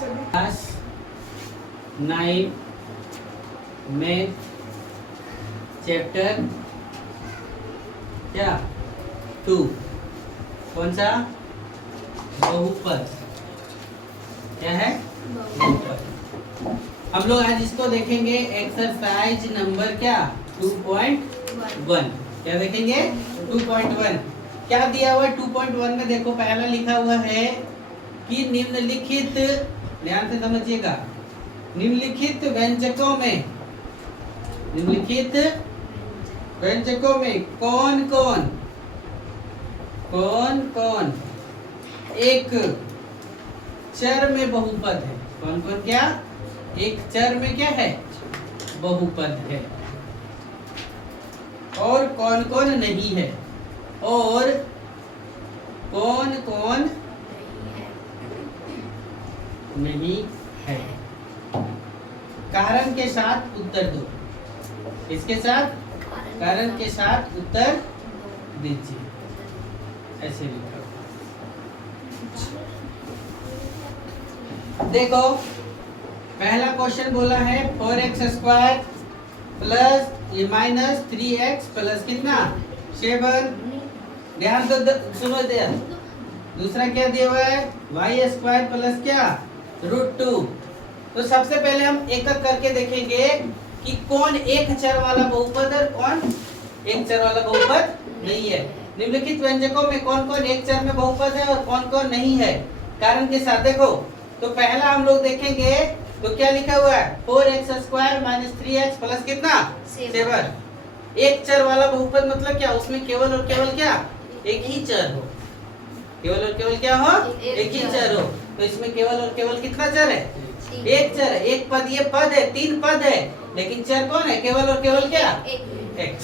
Class 9 में chapter क्या 2 कौन सा बहुपद क्या है बहुपद। हम लोग आज इसको देखेंगे एक्सरसाइज नंबर क्या 2.1 क्या देखेंगे 2.1 क्या दिया हुआ है 2.1 में देखो पहला लिखा हुआ है कि निम्नलिखित ध्यान से समझिएगा निम्नलिखित व्यंजकों में कौन कौन एक चर में बहुपद है। कौन कौन क्या एक चर में क्या है बहुपद है और कौन कौन नहीं है और कौन कौन नहीं है। कारण के साथ उत्तर दो। इसके साथ कारण के साथ उत्तर दीजिए। ऐसे लिखा देखो पहला क्वेश्चन बोला है 4x² प्लस ये माइनस 3x प्लस कितना 7। ध्यान तो सुनो दे। दूसरा क्या दिया हुआ है y² प्लस क्या √2। तो सबसे पहले हम एक एक करके देखेंगे कि कौन एक चर वाला बहुपद और कौन एक चर वाला बहुपद नहीं है। निम्नलिखित व्यंजकों में कौन कौन एक चर में बहुपद है और कौन कौन नहीं है कारण के साथ। देखो तो पहला हम लोग देखेंगे तो क्या लिखा हुआ है 4x² माइनस 3x प्लस कितना 7। एक चर वाला बहुपद मतलब क्या उसमें केवल और केवल क्या एक ही चर हो। केवल और केवल क्या हो एक ही चर हो। तो इसमें केवल और केवल कितना चर है एक चर है। एक पद ये पद है 3 पद है लेकिन चर कौन है केवल और केवल क्या x।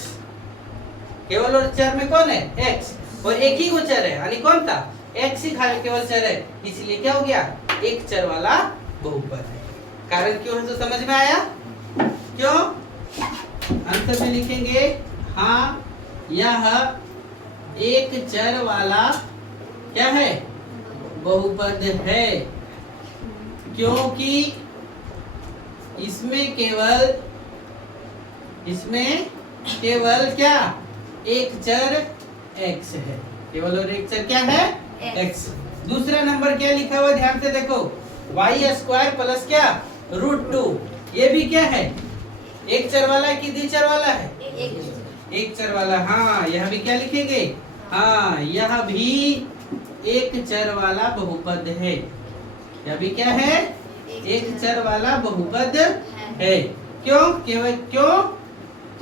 केवल और चर में कौन है x और एक ही को चर है यानी कौन था x ही खाली केवल चर है इसलिए क्या हो गया एक चर वाला बहुपद है। कारण क्यों है तो समझ में आया क्यों। अंत में लिखेंगे हाँ यह एक चर वाला क्या है बहुपद है क्योंकि इसमें केवल क्या एक चर x है। केवल और एक चर क्या है x। दूसरा नंबर क्या लिखा हुआ ध्यान से देखो y² प्लस क्या √2। ये भी क्या है एक चर वाला है कि द्विचर वाला है एक चर वाला। हाँ यह भी क्या लिखेंगे हाँ यह भी एक चर वाला बहुपद है। यह भी क्या है एक चर वाला बहुपद है। क्यों केवल क्यों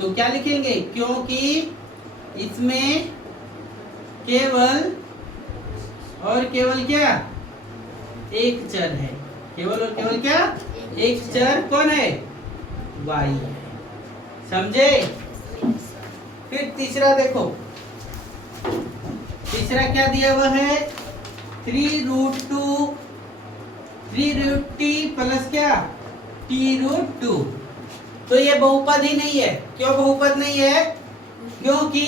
तो क्या लिखेंगे क्योंकि इसमें केवल और केवल क्या एक चर है। केवल और केवल क्या एक चर कौन है y है। समझे। फिर तीसरा देखो तीसरा क्या दिया हुआ है 3√2 3√t प्लस क्या t√2। तो ये बहुपद ही नहीं है। क्यों बहुपद नहीं है क्योंकि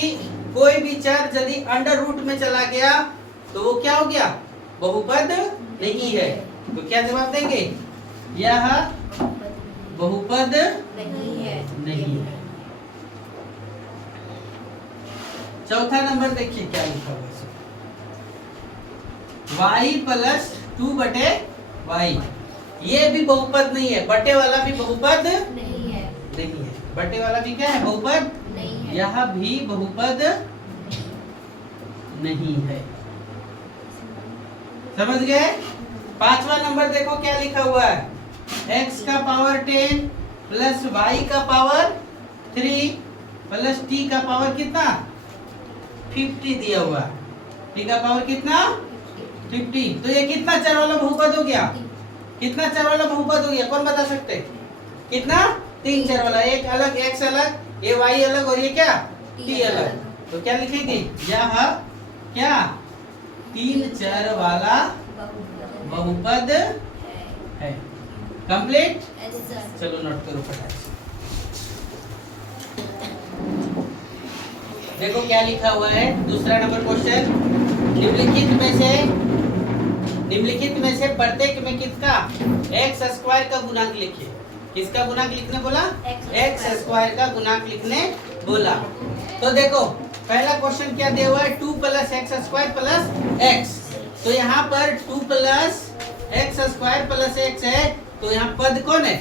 कोई भी चर यदि अंडर रूट में चला गया तो वो क्या हो गया बहुपद नहीं है। तो क्या जवाब देंगे यह बहुपद नहीं है। चौथा नंबर देखिए क्या लिखा हुआ है y प्लस 2/y। ये भी बहुपद नहीं है। बटे वाला भी बहुपद नहीं है। बटे वाला भी क्या है बहुपद नहीं है। यह भी बहुपद नहीं है। समझ गए। पांचवा नंबर देखो क्या लिखा हुआ है x का पावर 10 प्लस y का पावर 3 प्लस t का पावर कितना 50 दिया हुआ। t का पावर कितना 50। तो ये कितना चर वाला बहुपद हो गया कितना चर वाला बहुपद हो गया कौन बता सकते कितना 3 चर वाला। एक अलग x अलग ये y अलग और ये क्या t अलग। तो क्या लिखेंगे यह क्या 3 चर वाला बहुपद है। कंप्लीट। चलो नोट करो फटाफट से। देखो क्या लिखा हुआ है दूसरा नंबर क्वेश्चन निम्नलिखित में से निम्नलिखित में से प्रत्येक में किसका एक्स स्क्वायर का गुणांक लिखिए। किसका गुणांक लिखने बोला? एक्स स्क्वायर का गुणांक लिखने बोला। तो देखो पहला क्वेश्चन क्या दिया हुआ है, 2 plus x square plus x. तो यहाँ पर 2 plus x square plus x है, तो यहाँ पद कौन है?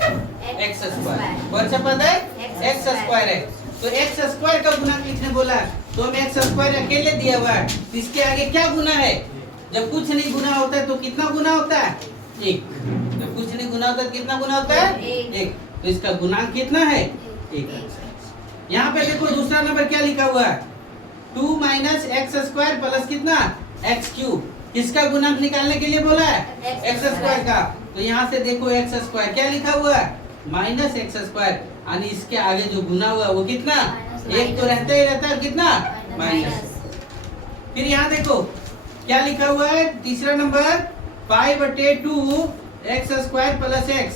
X square. कौन सा पद है? एक्स स्क्वायर है। तो एक्स स्क्वायर का गुणांक लिखने बोला, तो हम एक्स स्क्वायर अकेले दिया हुआ है, तो इसके आगे क्या गुना है? जब कुछ नहीं गुना होता है तो कितना गुना होता है? 1। जब कुछ नहीं गुना होता है कितना गुना होता है? 1। तो इसका गुणांक कितना है? 1। यहाँ पे देखो दूसरा नंबर क्या लिखा हुआ है, 2 माइनस एक्स स्क्वायर प्लस कितना? X cube. किसका गुणांक निकालने के लिए बोला है? एक्स स्क्वायर का। तो यहाँ से देखो एक्स स्क्वायर क्या लिखा हुआ है? माइनस एक्स स्क्वायर, यानी इसके आगे जो गुना हुआ वो कितना? 1 तो रहता ही रहता है, कितना? माइनस। फिर यहाँ देखो क्या लिखा हुआ है तीसरा number, 5/2 x square plus x.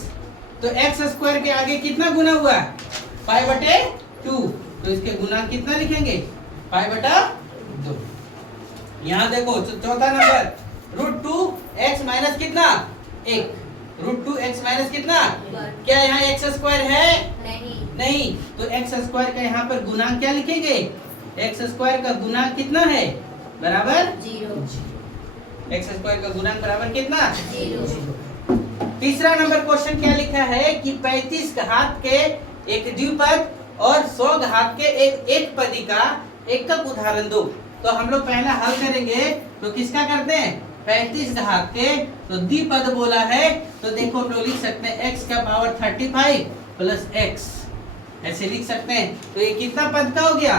तो एक्स स्क्वायर के आगे कितना गुना हुआ है? 5/2। तो इसके गुणांक कितना लिखेंगे? 5/2। यहाँ देखो चौथा नंबर, √2 एक्स माइनस कितना? 1। √2 एक्स माइनस कितना? क्या यहाँ एक्स स्क्वायर है? नहीं। तो एक्स स्क्वायर का यहाँ पर गुणांक क्या लिखेंगे? एक्स स्क्वायर का गुणांक कितना है? बराबर 0। एक्स स्क्वायर का गुणांक बराबर कितना? 0। तीसरा नंबर क्वेश्चन क्या लिखा है कि 35 घात के एक द्विपद और 100 घात के एक एक पदी का एकक उदाहरण दो। तो हम लोग पहला हल करेंगे, तो किसका करते हैं? 35 घात के, तो द्विपद बोला है, तो देखो हम लोग लिख सकते हैं x का पावर 35 प्लस x, ऐसे लिख सकते हैं। तो ये कितना पद का हो गया?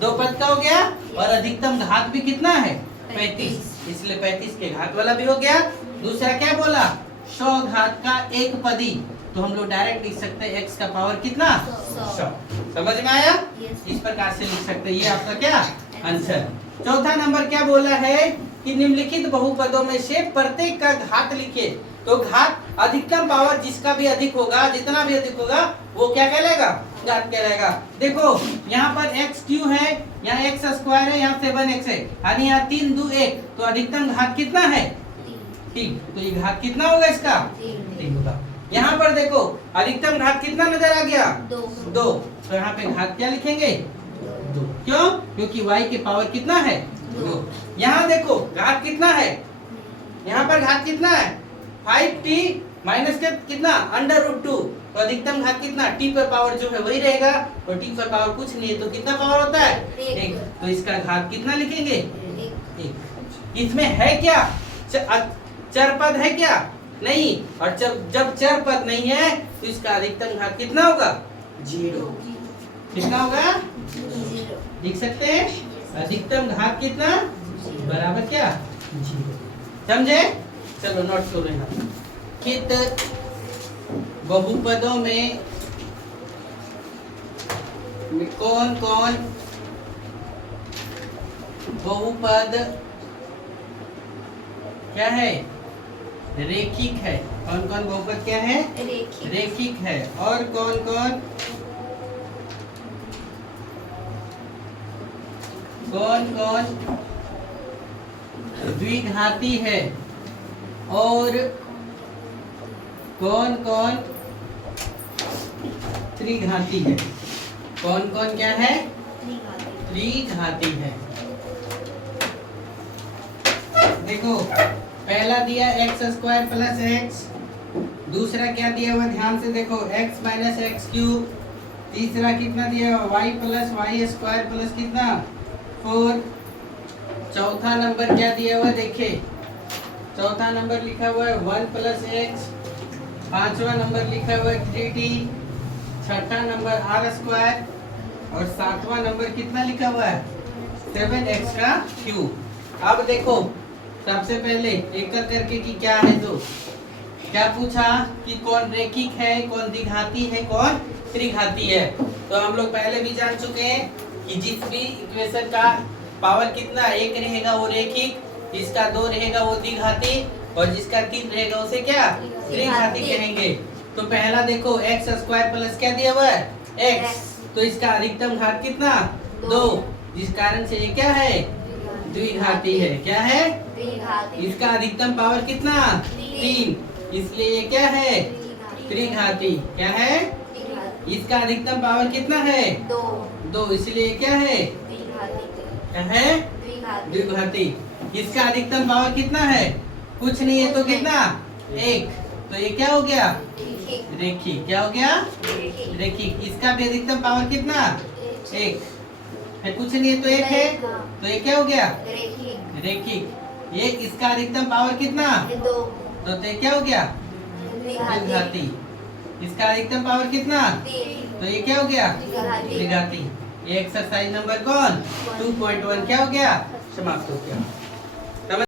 2 पद का हो गया, और अधिकतम घात भी कितना है? 35, इसलिए 35 के घात वाला भी हो गया। दूसरा क्या बोला? 100 घात का एक पदी, तो हम लोग डायरेक्ट लिख सकते हैं x का पावर कितना? 100। समझ में आया? इस प्रकार से लिख सकते हैं, ये आपका क्या आंसर। चौथा नंबर क्या बोला है कि निम्नलिखित बहुपदों में से प्रत्येक का घात लिखिए। तो घात अधिकतम पावर जिसका भी अधिक होगा, जितना भी अधिक होगा वो क्या कहलाएगा? घात कहलाएगा। देखो यहाँ पर x क्यू है, यहाँ एक्स स्क्वायर है, यहाँ 7x है, यानी यहाँ 3 2 1, तो अधिकतम घात कितना है? 3। तो ये घात कितना होगा इसका? 3 होगा। यहाँ पर देखो अधिकतम घात कितना नजर आ गया? 2। तो यहाँ पे घात क्या लिखेंगे? 2। क्यों? क्योंकि y के पावर कितना है? 2। यहाँ देखो घात कितना है? यहाँ पर घात कितना है? 5t माइनस के कितना? √2। तो अधिकतम घात कितना? t पर पावर जो है वही रहेगा, और t पर पावर कुछ नहीं है, तो कितना पावर होता है? 1। तो इसका घात कितना लिखेंगे? 1। इसमें है क्या? चर पद है क्या? नहीं। और जब चर पद नहीं है तो इसका अधिकतम घात कितना होगा? 0। कितना होगा? 0। लिख सकते हैं अधिकतम घात कितना? बराबर क्या? 0। समझे? चलो नोट करो यहाँ। कित बहुपदों में कौन कौन बहुपद क्या है? रेखिक है। कौन कौन बहुपद क्या है? रेखिक है। और कौन कौन द्विघाती है, और कौन कौन त्रिघाती है? कौन कौन क्या है? त्रिघाती है। देखो पहला दिया एक्स स्क्वायर प्लस एक्स, दूसरा क्या दिया हुआ ध्यान से देखो x माइनस एक्स क्यूब, तीसरा कितना दिया हुआ y plus y square plus कितना? 4। चौथा नंबर क्या दिया हुआ देखिए, चौथा नंबर लिखा हुआ है 1 प्लस एक्स, पांचवा नंबर लिखा हुआ है 3t, छठा नंबर r स्क्वायर, और सातवां नंबर कितना लिखा हुआ है? 7x का क्यूब। अब देखो सबसे पहले एक करके कि क्या है, तो क्या पूछा कि कौन रेखिक है, कौन द्विघाती है, कौन त्रिघाती है। तो हम लोग पहले भी जान चुके हैं कि जिस भी इक्वेशन का पावर कितना 1 रहेगा वो रेखिक, जिसका 2 रहेगा वो द्विघाती, और जिसका 3 रहेगा उसे क्या? त्रिघाती कहेंगे। तो पहला देखो एक्स स्क्वायर प्लस क्या दिया हुआ है? x, तो इसका अधिकतम घात कितना? 2, जिस कारण से ये क्या है? द्विघाती है। क्या है? द्विघाती। इसका अधिकतम पावर कितना? 3, इसलिए ये क्या है? त्रिघाती। क्या है? द्विघाती। इसका अधिकतम पावर कितना है? 2, इसलिए ये क्या है? द्विघाती। क्या है? द्विघाती। द्विघाती। इसका अधिकतम पावर कितना है? कुछ नहीं है तो कितना? 1, तो ये क्या हो गया? रेखिक। रेखिक। क्या हो गया? रेखिक। रेखिक। इसका भी अधिकतम पावर कितना? 1 है, कुछ नहीं है तो 1 है, तो ये क्या हो गया? रेखिक। रेखिक। ये इसका अधिकतम पावर कितना? 2, तो ये क्या हो गया? द्विघाती। द्विघाती। इसका अधिकतम पावर कितना? 3, तो ये क्या हो गया? द्विघाती। द्विघाती। ये एक्सरसाइज नंबर कौन? 2.1 क्या हो गया? समाप्त हो गया।